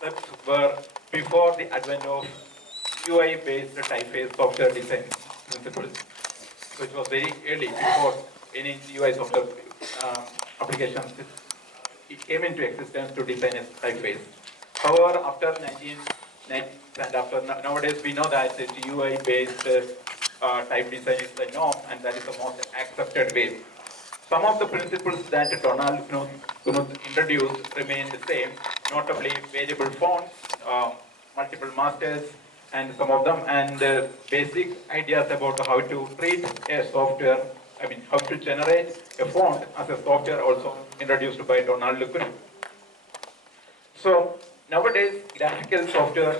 concepts were before the advent of UI-based typeface software design principles. So it was very early before any UI software applications it came into existence to design a typeface. However, after 1990s and after nowadays, we know that the UI-based type design is the norm, and that is the most accepted way. Some of the principles that Donald Knuth introduced remain the same, notably variable fonts, multiple masters, and some of them, and basic ideas about how to treat a software, how to generate a font as a software also introduced by Donald Knuth. So nowadays, graphical software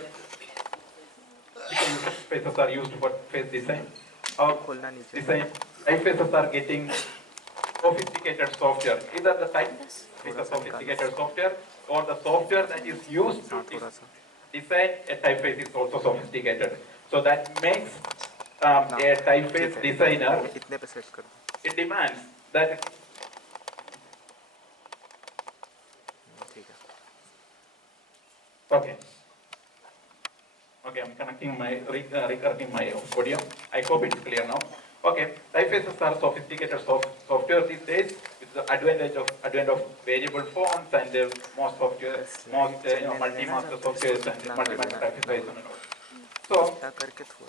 interfaces are used for face design. Design typefaces are getting sophisticated software. Either the type is a sophisticated software, or the software that is used to design a typeface is also sophisticated. So that makes a typeface designer, it demands that okay, I'm connecting my reconnecting my audio. I hope it's clear now. Okay, typefaces are sophisticated software these days with the advent of variable fonts and most software, multi-master softwares and multi-master typefaces and all. So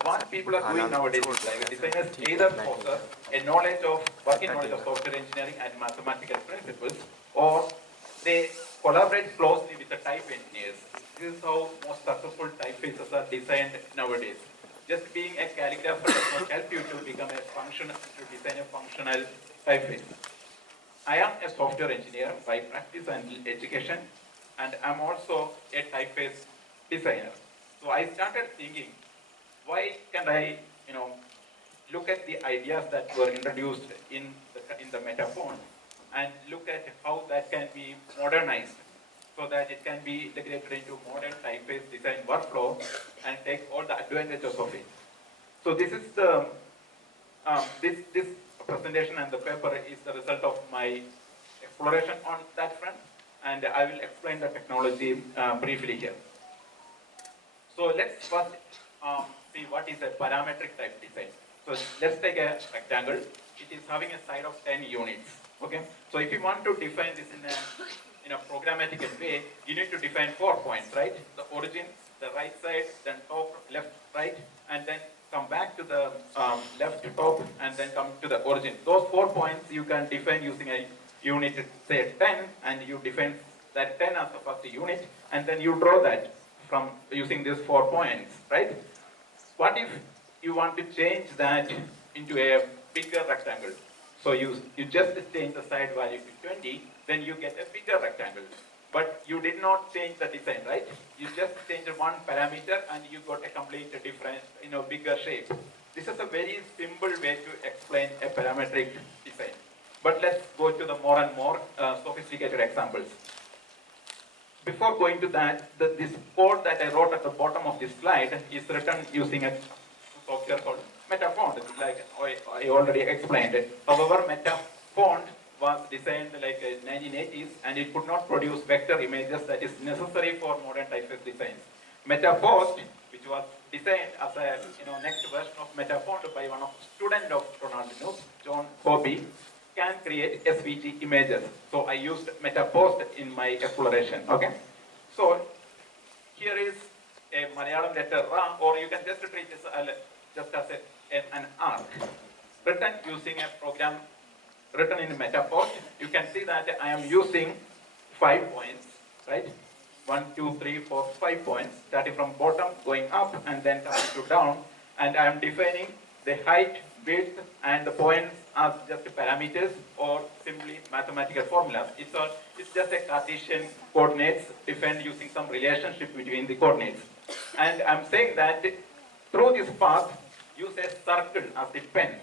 what people are doing nowadays is like designers either possess a working knowledge of software engineering and mathematical principles, or they collaborate closely with the type engineers. This is how most successful typefaces are designed nowadays. Just being a calligrapher does not help you to become to design a functional typeface. I am a software engineer by practice and education, and I'm also a typeface designer. So I started thinking, why can't I, look at the ideas that were introduced in the Metafont and look at how that can be modernized so that it can be integrated into modern typeface design workflow and take all the advantages of it. So this is the this presentation and the paper is the result of my exploration on that front, and I will explain the technology briefly here. So let's first see what is a parametric type design. So let's take a rectangle. It is having a side of 10 units. Okay. So if you want to define this in a programmatic way, you need to define 4 points, right? The origin, the right side, then top, left, right, and then come back to the left top, and then come to the origin. Those 4 points you can define using a unit, say 10, and you define that 10 as the first unit, and then you draw that from using these 4 points, right? What if you want to change that into a bigger rectangle? So you just change the side value to 20, then you get a bigger rectangle. But you did not change the design, right? You just changed one parameter and you got a complete different, bigger shape. This is a very simple way to explain a parametric design. But let's go to the more and more sophisticated examples. Before going to that, this code that I wrote at the bottom of this slide is written using a software called Metafont, like I already explained it. However, Metafont was designed like in 1980s, and it could not produce vector images that is necessary for modern typeface designs. Metapost, which was designed as a next version of Metafont by one of student of Donald Knuth, John Hobby, can create SVG images. So I used Metapost in my exploration. Okay. So here is a Malayalam letter Ra, or you can just treat this just as an arc written using a program written in Metapost. You can see that I am using 5 points, right? 1, 2, 3, 4, 5 points, starting from bottom, going up, and then coming to down. And I am defining the height, width, and the points as just parameters or simply mathematical formulas. It's just a Cartesian coordinates defined using some relationship between the coordinates. And I'm saying that through this path, use a circle as the pen.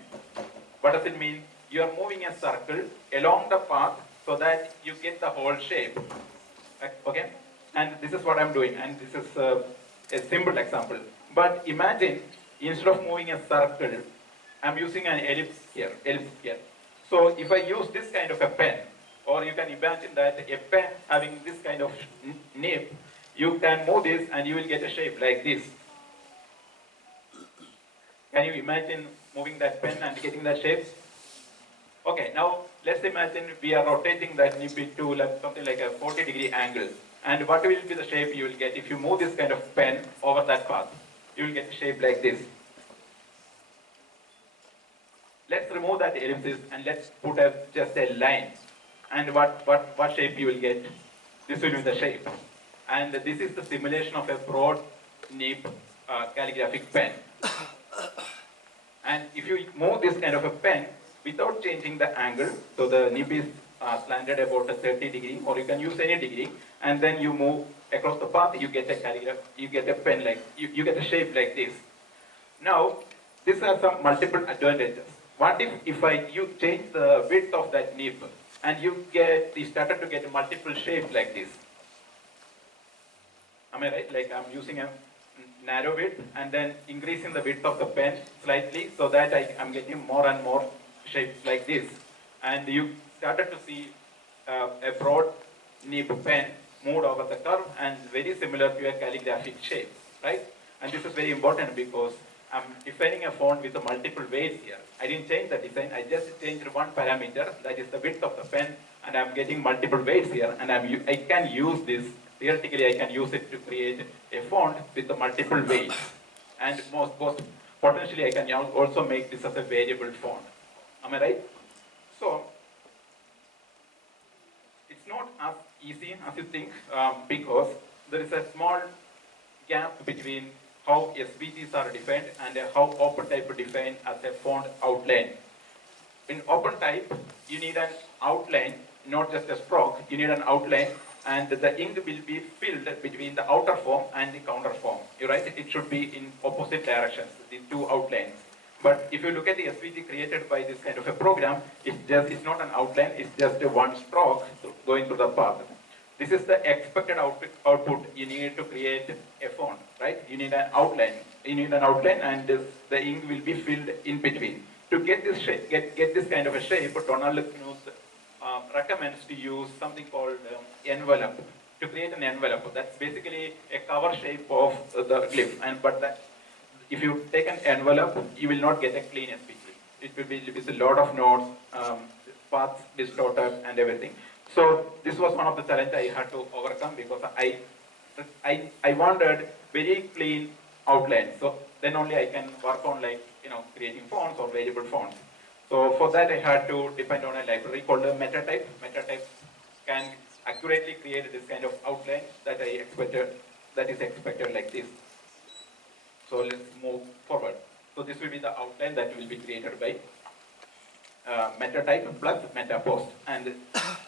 What does it mean? You are moving a circle along the path so that you get the whole shape. Okay? And this is what I'm doing, and this is a simple example. But imagine, instead of moving a circle, I'm using an ellipse here. So if I use this kind of a pen, or you can imagine that a pen having this kind of nib, you can move this and you will get a shape like this. Can you imagine moving that pen and getting that shape? Okay, now let's imagine we are rotating that nib into like something like a 40-degree angle. And what will be the shape you will get if you move this kind of pen over that path? You will get a shape like this. Let's remove that ellipsis and let's put just a line. And what shape you will get? This will be the shape. And this is the simulation of a broad nib calligraphic pen. And if you move this kind of a pen without changing the angle, so the nib is slanted about a 30 degree, or you can use any degree, and then you move across the path, you get a calligraph, you get a pen like, you get a shape like this. Now, these are some multiple advantages. What if you change the width of that nib and you started to get multiple shapes like this? Am I right? Like I'm using a narrow width and then increasing the width of the pen slightly so that I'm getting more and more shapes like this. And you started to see a broad nib pen moved over the curve and very similar to a calligraphic shape, right? And this is very important because I'm defining a font with multiple weights here. I didn't change the design, I just changed one parameter, that is the width of the pen, and I'm getting multiple weights here, and I can use this, theoretically I can use it to create a font with the multiple weights. And most potentially I can also make this as a variable font. Am I right? So, it's not as easy as you think because there is a small gap between how SVGs are defined and how OpenType defined as a font outline. In OpenType, you need an outline, not just a stroke, you need an outline, and the ink will be filled between the outer form and the counter form. You're right, it should be in opposite directions, the two outlines. But if you look at the SVG created by this kind of a program, it's not an outline, it's just a one stroke going through the path. This is the expected output you need to create a font, right? You need an outline. You need an outline and the ink will be filled in between. To get this shape, get this kind of a shape, Donald Knuth recommends to use something called envelope. To create an envelope, that's basically a cover shape of the glyph. But if you take an envelope, you will not get a clean SVG. It will be with a lot of nodes, paths distorted and everything. So this was one of the challenges I had to overcome because I wanted very clean outlines. So then only I can work on creating fonts or variable fonts. So for that I had to depend on a library called MetaType. MetaType can accurately create this kind of outline that is expected like this. So let's move forward. So this will be the outline that will be created by MetaType plus MetaPost, and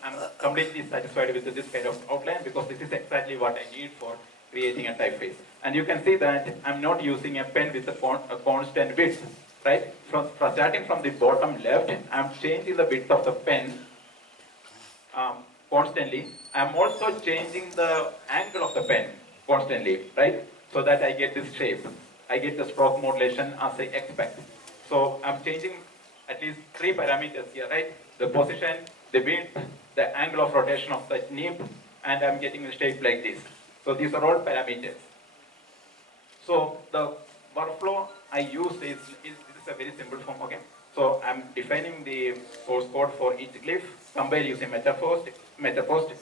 I'm completely satisfied with this kind of outline because this is exactly what I need for creating a typeface. And you can see that I'm not using a pen with a constant width, right? Starting from the bottom left, I'm changing the width of the pen constantly. I'm also changing the angle of the pen constantly, right? So that I get this shape. I get the stroke modulation as I expect. So I'm changing at least 3 parameters here, right? The position, the width, the angle of rotation of the nib, and I'm getting a shape like this. So these are all parameters. So the workflow I use is a very simple form, okay? So I'm defining the source code for each glyph, compile using MetaPost.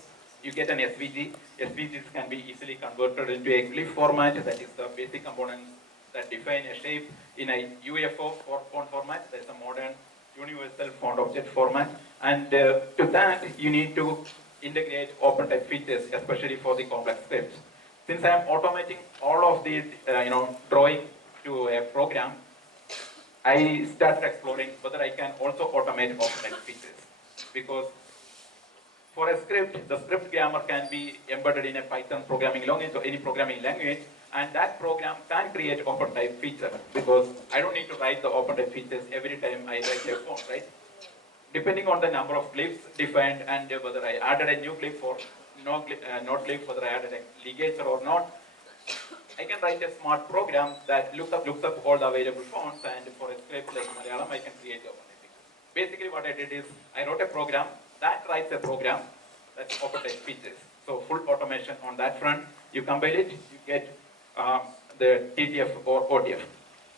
You get an SVG. SVGs can be easily converted into a glyph format, that is the basic components that define a shape in a UFO font format. That's a modern universal font object format. And to that, you need to integrate OpenType features, especially for the complex scripts. Since I am automating all of these, drawing to a program, I started exploring whether I can also automate OpenType features. Because for a script, the script grammar can be embedded in a Python programming language or any programming language, and that program can create OpenType feature because I don't need to write the OpenType features every time I write a font, right? Depending on the number of glyphs defined and whether I added a new glyph or not glyph, whether I added a ligature or not, I can write a smart program that looks up all the available fonts, and for a script like Malayalam, I can create the OpenType feature. Basically what I did is, I wrote a program that writes a program that's OpenType features. So full automation on that front. You compile it, you get the TTF or OTF.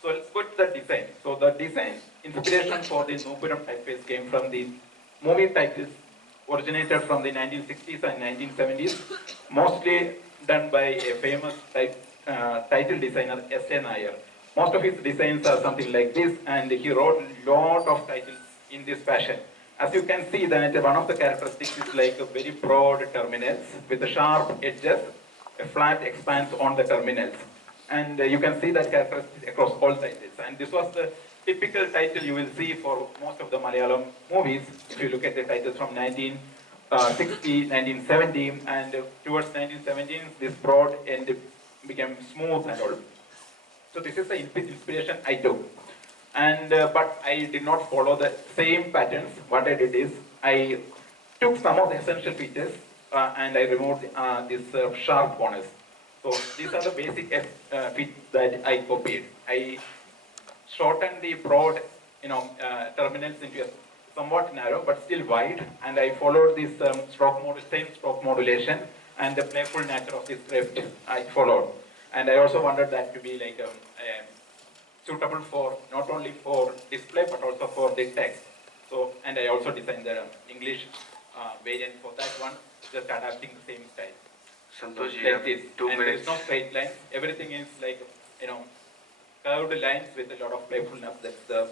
So let's go to the design. So the design inspiration for the Nupuram typeface came from the movie titles originated from the 1960s and 1970s, mostly done by a famous title designer, S.A. Nair. Most of his designs are something like this, and he wrote a lot of titles in this fashion. As you can see that one of the characteristics is like a very broad terminals with sharp edges, a flat expanse on the terminals. And you can see that characteristic across all titles. And this was the typical title you will see for most of the Malayalam movies. If you look at the titles from 1960, 1970, and towards 1917, this broad end became smooth and all. So this is the inspiration I took. And but I did not follow the same patterns. What I did is I took some of the essential features and I removed this sharp corners. So these are the basic features that I copied. I shortened the broad, terminals into a somewhat narrow but still wide, and I followed this same stroke modulation and the playful nature of this script I followed. And I also wanted that to be like suitable for not only for display but also for the text. So, and I also designed the English variant for that one, just adapting the same style. Santosh, So, like this. And there is no straight lines. Everything is like, curved lines with a lot of playfulness. This is the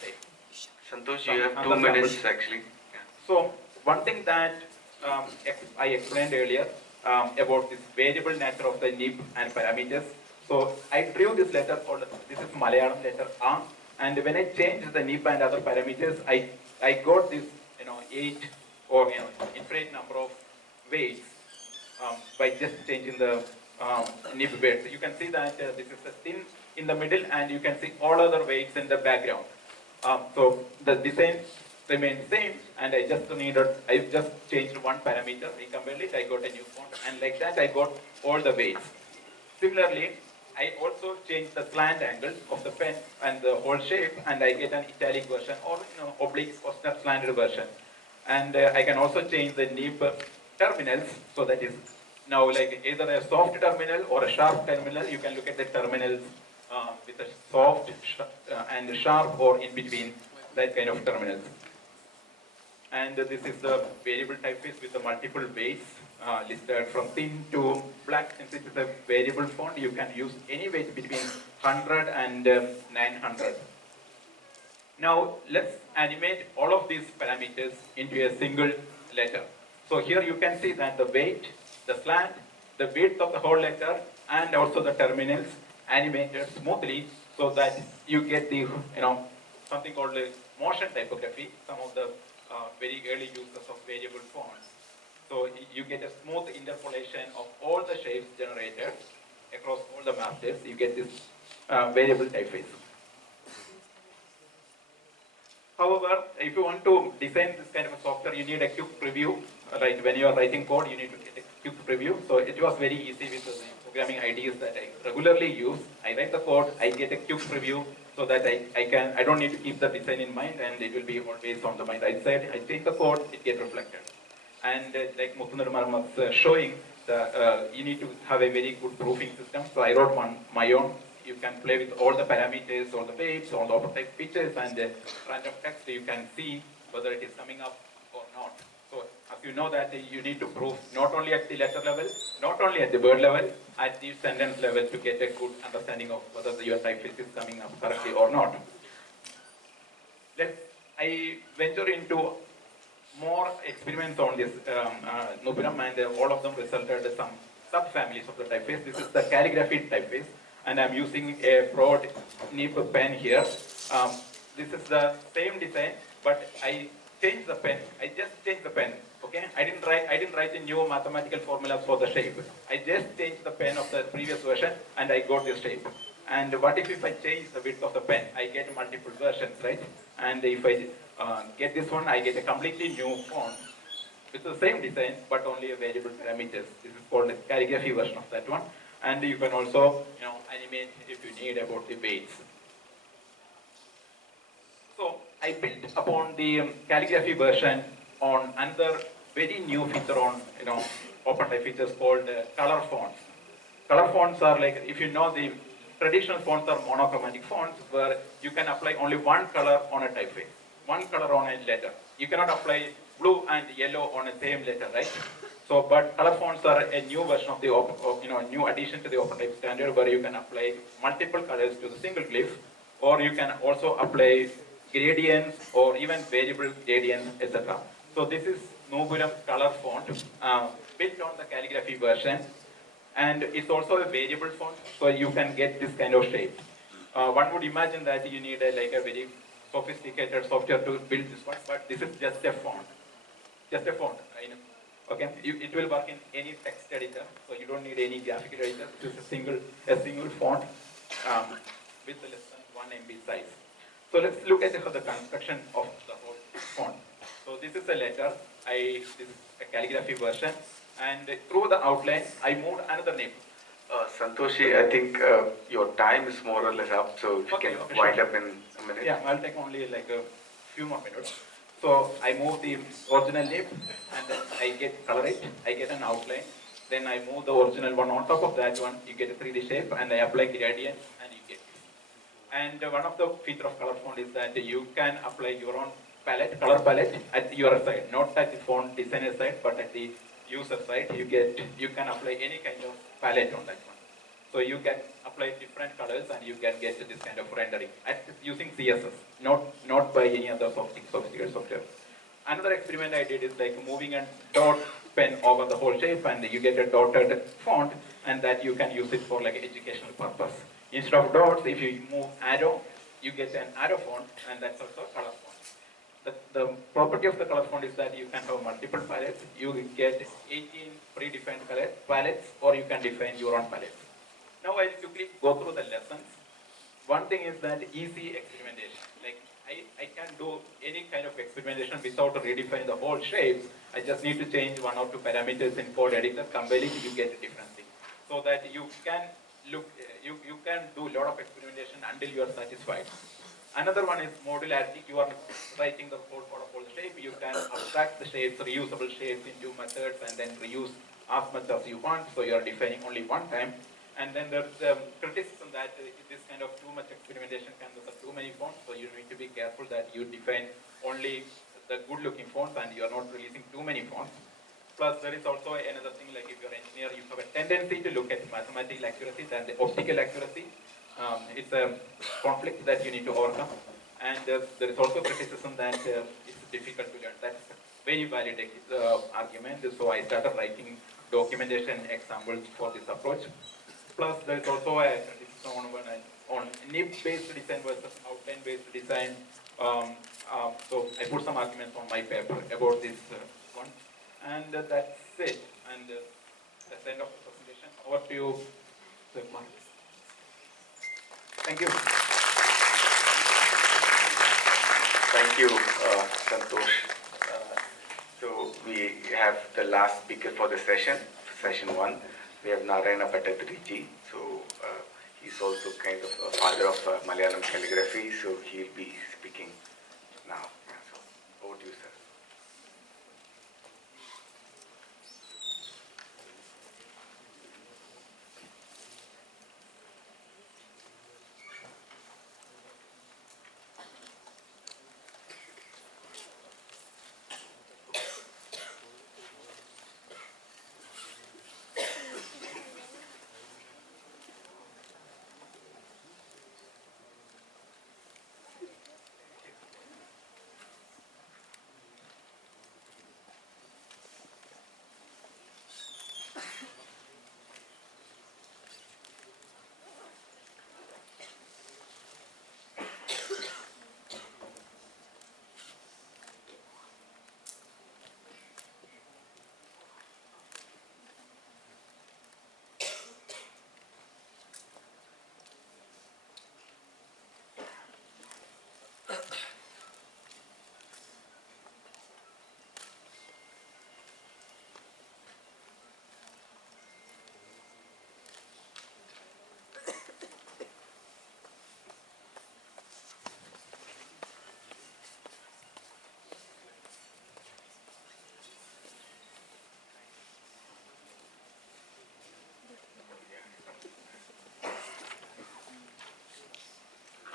shape. Santosh, you have 2 minutes actually. So, one thing that I explained earlier about this variable nature of the nib and parameters. So, I drew this letter called, this is Malayalam letter A, and when I changed the nib and other parameters, I got this, 8 or infinite number of weights by just changing the nib weight. So you can see that this is a thin in the middle, and you can see all other weights in the background. So the design remained same, and I just changed one parameter, recompiled it, I got a new font, and like that I got all the weights. Similarly, I also changed the slant angle of the pen and the whole shape, and I get an italic version or oblique or slanted version. And I can also change the nib terminals, so that is now like either a soft terminal or a sharp terminal. You can look at the terminals with a soft and sharp, or in between, that kind of terminals. And this is the variable typeface with the multiple weights listed from thin to black. Since it is a variable font, you can use any weight between 100 and 900. Now let's animate all of these parameters into a single letter. So here you can see that the weight, the slant, the width of the whole letter, and also the terminals animated smoothly, so that you get the something called the motion typography, some of the very early users of variable fonts. So you get a smooth interpolation of all the shapes generated across all the masters. You get this variable typeface. However, if you want to design this kind of a software, you need a quick preview. Right, when you are writing code, you need to get a quick preview. So it was very easy with the programming ideas that I regularly use. I write the code, I get a quick preview, so that I don't need to keep the design in mind, and it will be always on the mind. I said, I change the code, it gets reflected. And like Muthunaram was showing, you need to have a very good proofing system. So I wrote my own. You can play with all the parameters, all the weights, all the operative features, and random text. You can see whether it is coming up or not. So as you know that you need to prove not only at the letter level, not only at the word level, at the sentence level, to get a good understanding of whether your typeface is coming up correctly or not. I venture into more experiments on this Nupuram, and all of them resulted in some subfamilies of the typeface. This is the calligraphy typeface, and I'm using a broad nib pen here. This is the same design, but I changed the pen. I just changed the pen. Okay, I didn't write a new mathematical formulas for the shape. I just changed the pen of the previous version, and I got this shape. And what if I change the width of the pen? I get multiple versions, right? And if I get this one, I get a completely new font with the same design, but only a variable parameters. This is called the calligraphy version of that one. And you can also, animate if you need about the weights. So I built upon the calligraphy version on another very new feature on, OpenType features called color fonts. color fonts are like, if you know, the traditional fonts are monochromatic fonts where you can apply only one color on a typeface, one color on a letter. You cannot apply blue and yellow on the same letter, right? So, but color fonts are a new version of the new addition to the OpenType standard where you can apply multiple colors to the single glyph, or you can also apply gradients or even variable gradients, etc. So this is Nobulam color font built on the calligraphy version, and it's also a variable font, so you can get this kind of shape. One would imagine that you need like a very sophisticated software to build this one, but this is just a font. Just a font. Okay, it will work in any text editor, so you don't need any graphical editor. It is a single font with less than 1 MB size. So let's look at the construction of the whole font. So this is a letter. This is a calligraphy version, and through the outline, I moved another name. Santoshi, I think your time is more or less up, so if you can wind up in a minute. Yeah, I'll take only like a few more minutes. So I move the original name, and then I get color it, I get an outline. Then I move the original one on top of that one, you get a 3D shape, and I apply gradients, and you get this. And one of the features of color font is that you can apply your own palette, color palette at your side, not at the font designer side, but at the user side. You can apply any kind of palette on that one. So you can apply different colors and you can get this kind of rendering using CSS, not by any other sophisticated software. Another experiment I did is like moving a dot pen over the whole shape, and you get a dotted font, and that you can use it for like educational purpose. Instead of dots, if you move arrow, you get an arrow font, and that's also a color font. The property of the color font is that you can have multiple palettes. You get 18 predefined palettes, or you can define your own palettes. Now I'll quickly go through the lessons. One thing is that easy experimentation. Like I can do any kind of experimentation without redefining the whole shape. I just need to change 1 or 2 parameters in code editor, compile it, you get a different thing. So that you can you can do a lot of experimentation until you are satisfied. Another one is modularity. You are writing the code for a whole shape. You can abstract the shapes, reusable shapes into methods, and then reuse as much as you want. So you are defining only one time. And then there's criticism that this kind of too much experimentation can result too many fonts, so you need to be careful that you define only the good-looking fonts and you are not releasing too many fonts. Plus, there is also another thing, like if you're an engineer, you have a tendency to look at mathematical accuracy than the optical accuracy. It's a conflict that you need to overcome. And there is also criticism that it's difficult to learn. That's a very valid argument. So I started writing documentation examples for this approach. Plus, there is also a criticism on nib-based design versus outline-based design. So I put some arguments on my paper about this one. And that's it. And that's the end of the presentation. Over to you, Mark. Thank you. Thank you, Santosh. So we have the last speaker for the session 1. We have Narayan Bhattathiri. So he's also kind of a father of Malayalam Calligraphy. So he'll be speaking now. Yeah, so over to you, sir.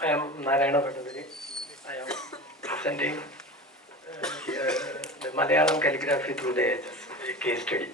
I am Narayan Bhattathiri. I am presenting the Malayalam Calligraphy through the ages, a case study.